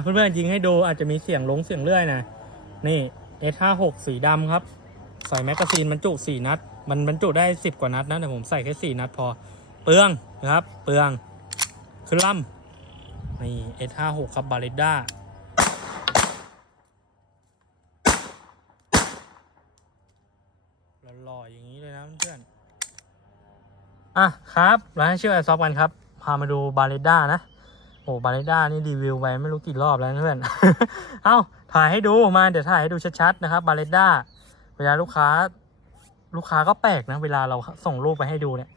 เพื่อนๆยิงให้ดูอาจจะมีเสียงลงเสียงเลื่อยนะ นี่ S56 สีดำครับ ใส่แมกกาซีนบรรจุ 4 นัด มันบรรจุได้ 10 กว่านัดนะแต่ผมใส่แค่ 4 นัดพอ เปลืองนะครับ เปลืองขึ้นลำนี่ S56 ครับบาริด้าหล่อๆอย่างนี้เลยนะเพื่อนอะครับ ร้านชื่อไอซอฟกันครับ พามาดูบาริด้านะ บาริด้านี่รีวิวไปไม่รู้กี่รอบแล้วเพื่อน เอ้าถ่ายให้ดูมาเดี๋ยวถ่ายให้ดูชัดๆนะครับบาริด้าเวลาลูกค้า ลูกค้าก็แปลกนะ เวลาเราส่งรูปไปให้ดูเนี่ย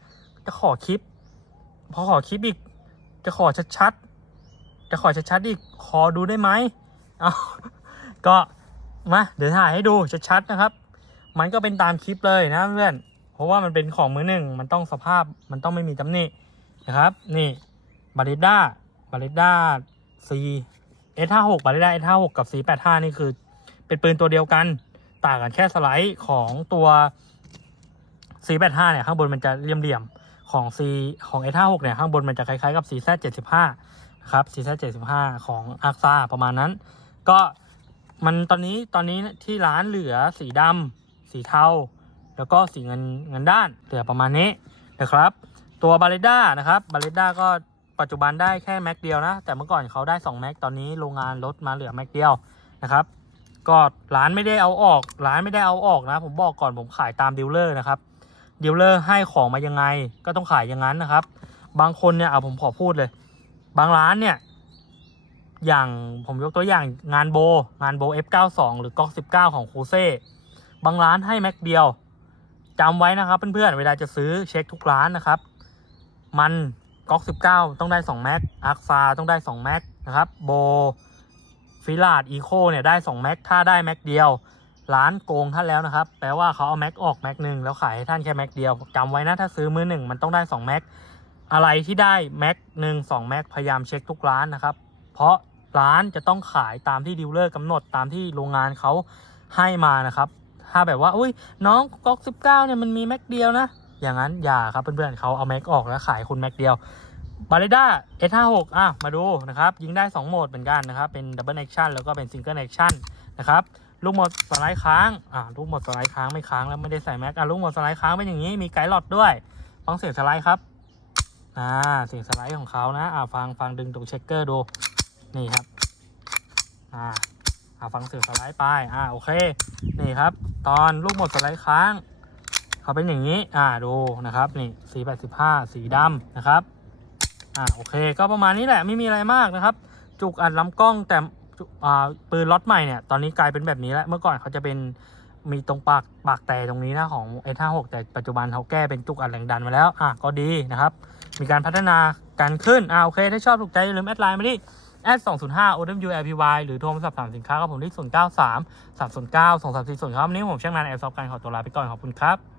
จะขอคลิป พอขอคลิปอีก จะขอชัดๆจะขอชัดๆอีกขอดูได้ไหมเอาก็มาเดี๋ยวถ่ายให้ดูชัดๆนะครับ มันก็เป็นตามคลิปเลยนะเพื่อนเพราะว่ามันเป็นของมือหนึ่งมันต้องสภาพมันต้องไม่มีตำหนินะครับ นี่บาริด้า บาริด้า C S56 บาริด้า S56 กับ C85 นี่คือ เป็นปืนตัวเดียวกัน ต่างกันแค่สไลด์ของตัว C85 เนี่ยข้างบนมันจะเหลี่ยมๆของ C ของ S56 เนี่ยข้างบนมันจะคล้ายๆกับ CZ75 นะครับ CZ75 ของ a r ซาประมาณนั้น ก็มันตอนนี้ตอนนี้ที่ร้านเหลือสีดำสีเทา แล้วก็สีเงินเงินด้านเหลือประมาณนี้นะครับ ตัวบาริด้านะครับบาริด้าก็ ปัจจุบันได้แค่แม็กเดียวนะ แต่เมื่อก่อนเขาได้2แม็กตอนนี้โรงงานลดมาเหลือแม็กเดียวนะครับก็ร้านไม่ได้เอาออก ร้านไม่ได้เอาออกนะ ผมบอกก่อนผมขายตามดีลเลอร์นะครับดีลเลอร์ให้ของมายังไงก็ต้องขายอย่างนั้นนะครับ บางคนเนี่ยเอาผมขอพูดเลย บางร้านเนี่ย อย่างผมยกตัวอย่างงานโบ งานโบ F92 หรือก๊อก19 ของคูเซ่บางร้านให้แม็กเดียวจำไว้นะครับเพื่อนๆเวลาจะซื้อเช็คทุกร้านนะครับ มัน ก๊อก 19 ต้องได้ 2 แม็กอาร์คซาต้องได้ 2 แม็กนะครับ โบฟิลาดอีโคเนี่ยได้ 2 แม็ก ถ้าได้แม็กเดียว ร้านโกงท่านแล้วนะครับ แปลว่าเขาเอาแม็กออกแม็กหนึ่งแล้วขายให้ท่านแค่แม็กเดียวจำไว้นะ ถ้าซื้อมือหนึ่งมันต้องได้ 2 แม็ก อะไรที่ได้แม็กหนึ่งสองแม็กพยายามเช็คทุกร้านนะครับ เพราะร้านจะต้องขายตามที่ดีลเลอร์กำหนดตามที่โรงงานเขาให้มานะครับ ถ้าแบบว่า อุ้ยน้องก๊อก19เนี่ยมันมีแม็กเดียวนะ อย่างนั้นอย่าครับเพื่อนๆเขาเอาแม็กออกแล้วขายคุณแม็กเดียวบาริด้า S56 อะมาดูนะครับ ยิงได้ 2 โหมดเหมือนกันนะครับ เป็นดับเบิลแอคชั่นแล้วก็เป็นซิงเกิลแอคชั่นนะครับลูกหมดสไลด์ค้างอ่าลูกหมดสไลด์ค้างไม่ค้างแล้วไม่ได้ใส่แม็กอะลูกหมดสไลด์ค้างเป็นอย่างนี้มีไกด์หลอดด้วยฟังเสียงสไลด์ครับอ่าเสียงสไลด์ของเขานะอ่าฟังฟังดึงตรงเช็คเกอร์ดูนี่ครับอ่าอ่าฟังเสียงสไลด์ไปอ่าโอเคนี่ครับ ตอนลูกหมดสไลด์ค้าง เขาเป็นอย่างนี้ อ่าดูนะครับนี่สี85สีดำนะครับ อ่าโอเค ก็ประมาณนี้แหละไม่มีอะไรมากนะครับ จุกอัดลำกล้องแต่อ่าปืนล็อตใหม่เนี่ยตอนนี้กลายเป็นแบบนี้แล้วเมื่อก่อนเขาจะเป็นมีตรงปากปากแต่ตรงนี้นะของ S56 แต่ปัจจุบันเขาแก้เป็นจุกอัดแรงดันมาแล้วอะก็ดีนะครับ มีการพัฒนาการขึ้นอ่าโอเค ถ้าชอบถูกใจอย่าลืมแอดไลน์มาที่แอด205 OWLPY หรือโทรมาสอบถามสินค้ากับผมที่ 093 309 2340ครับวันนี้ผมช่างนานแอดซอฟกันขอตัวลาไปก่อนขอบคุณครับ